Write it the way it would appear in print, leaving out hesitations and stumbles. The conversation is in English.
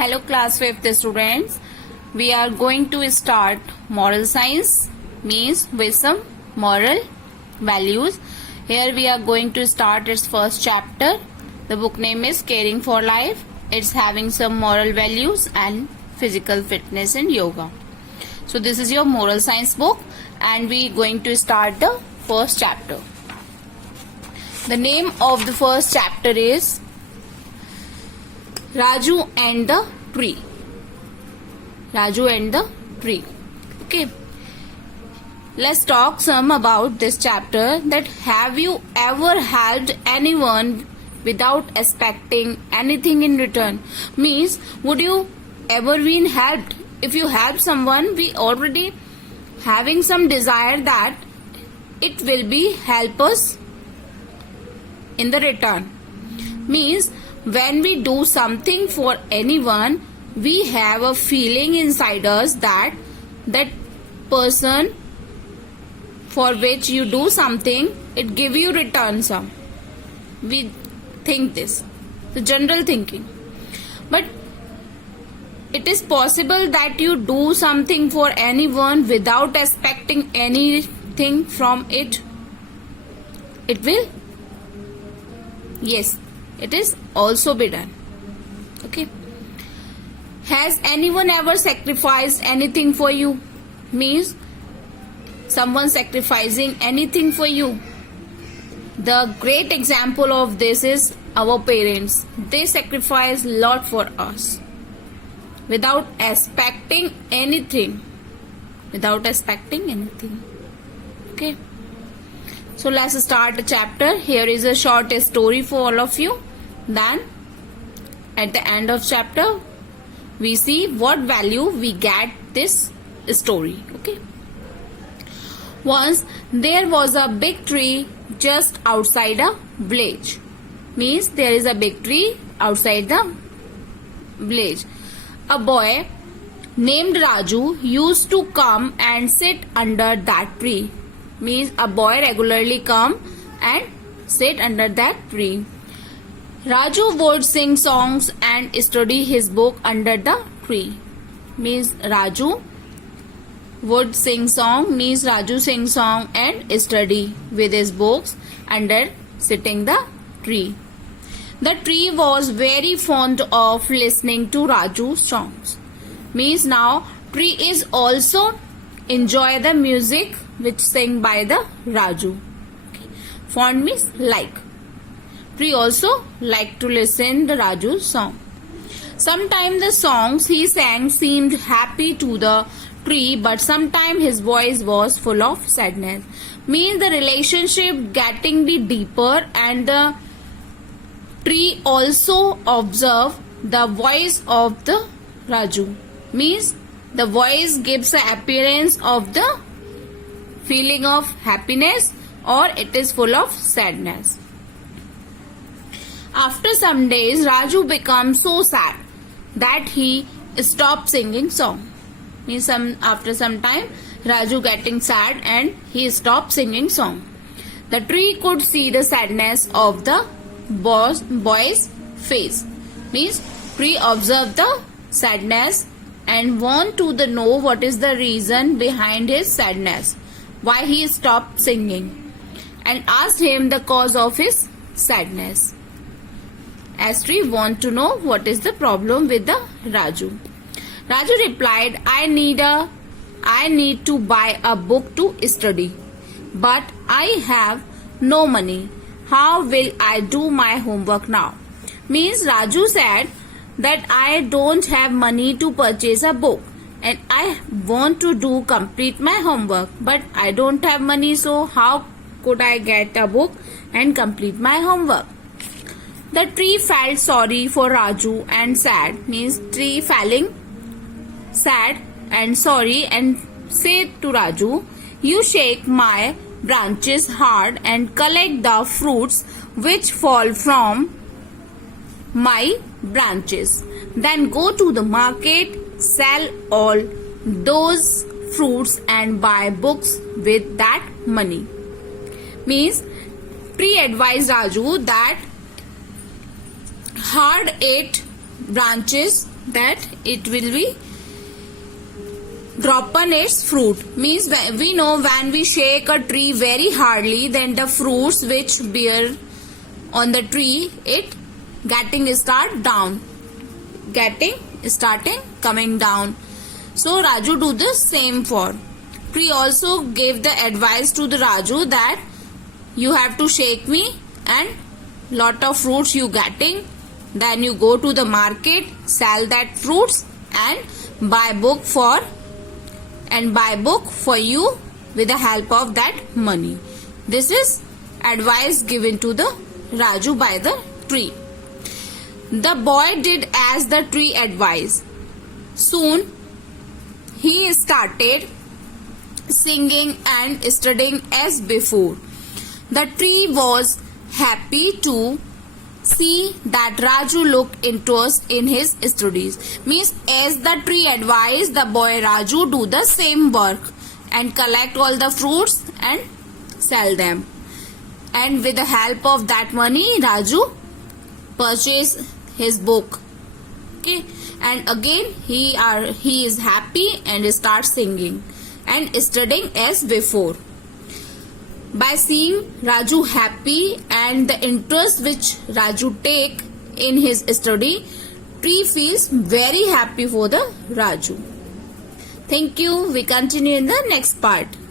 Hello class 5th students. We are going to start moral science, means with some moral values. Here we are going to start its first chapter. The book name is Caring for Life. It's having some moral values and physical fitness and yoga. So this is your moral science book and we are going to start the first chapter. The name of the first chapter is Raju and the Tree. Raju and the Tree. Okay. Let's talk some about this chapter. That have you ever helped anyone without expecting anything in return? Means, would you ever been helped? If you help someone, we already having some desire that it will be help us in the return. Means, when we do something for anyone, we have a feeling inside us that that person for which you do something, it give you return some. We think this, the general thinking. But it is possible that you do something for anyone without expecting anything from it. It will? Yes. It is also be done. Okay. Has anyone ever sacrificed anything for you? Means someone sacrificing anything for you. The great example of this is our parents. They sacrifice a lot for us without expecting anything. Without expecting anything. Okay. So let's start the chapter. Here is a short story for all of you. Then at the end of chapter we see what value we get this story. Okay. Once there was a big tree just outside a village. Means there is a big tree outside the village. A boy named Raju used to come and sit under that tree. Means a boy regularly come and sit under that tree. Raju would sing songs and study his book under the tree. Means Raju would sing song. Means Raju sing song and study with his books under sitting the tree. The tree was very fond of listening to Raju's songs. Means now tree is also enjoy the music which sing by the Raju. Okay. Fond means like. Tree also like to listen the Raju's song. Sometimes the songs he sang seemed happy to the tree, but sometimes his voice was full of sadness. Means the relationship getting the deeper and the tree also observe the voice of the Raju. Means the voice gives the appearance of the feeling of happiness or it is full of sadness. After some days, Raju becomes so sad that he stopped singing song. Means after some time, Raju getting sad and he stopped singing song. The tree could see the sadness of the boy's face. Means tree observed the sadness and want to know what is the reason behind his sadness. Why he stopped singing and asked him the cause of his sadness. As tree want to know what is the problem with the Raju. Raju replied, I need to buy a book to study, but I have no money. How will I do my homework now? Means Raju said that I don't have money to purchase a book and I want to complete my homework, but I don't have money, so how could I get a book and complete my homework? The tree felt sorry for Raju and sad. Means tree feeling sad and sorry and said to Raju, you shake my branches hard and collect the fruits which fall from my branches. Then go to the market, sell all those fruits and buy books with that money. Means tree advised Raju that hard 8 branches that it will be drop on its fruit. Means we know when we shake a tree very hardly, then the fruits which bear on the tree, it starting coming down. So Raju do the same for. Tree also gave the advice to the Raju that you have to shake me and lot of fruits you getting. Then you go to the market, sell that fruits and buy book for you with the help of that money. This is advice given to the Raju by the tree. The boy did as the tree advised. Soon he started singing and studying as before. The tree was happy to see that Raju looked interest in his studies. Means as the tree advised, the boy Raju do the same work and collect all the fruits and sell them. And with the help of that money, Raju purchase his book. Okay, and again he is happy and starts singing and studying as before. By seeing Raju happy and the interest which Raju take in his study, tree feels very happy for the Raju. Thank you. We continue in the next part.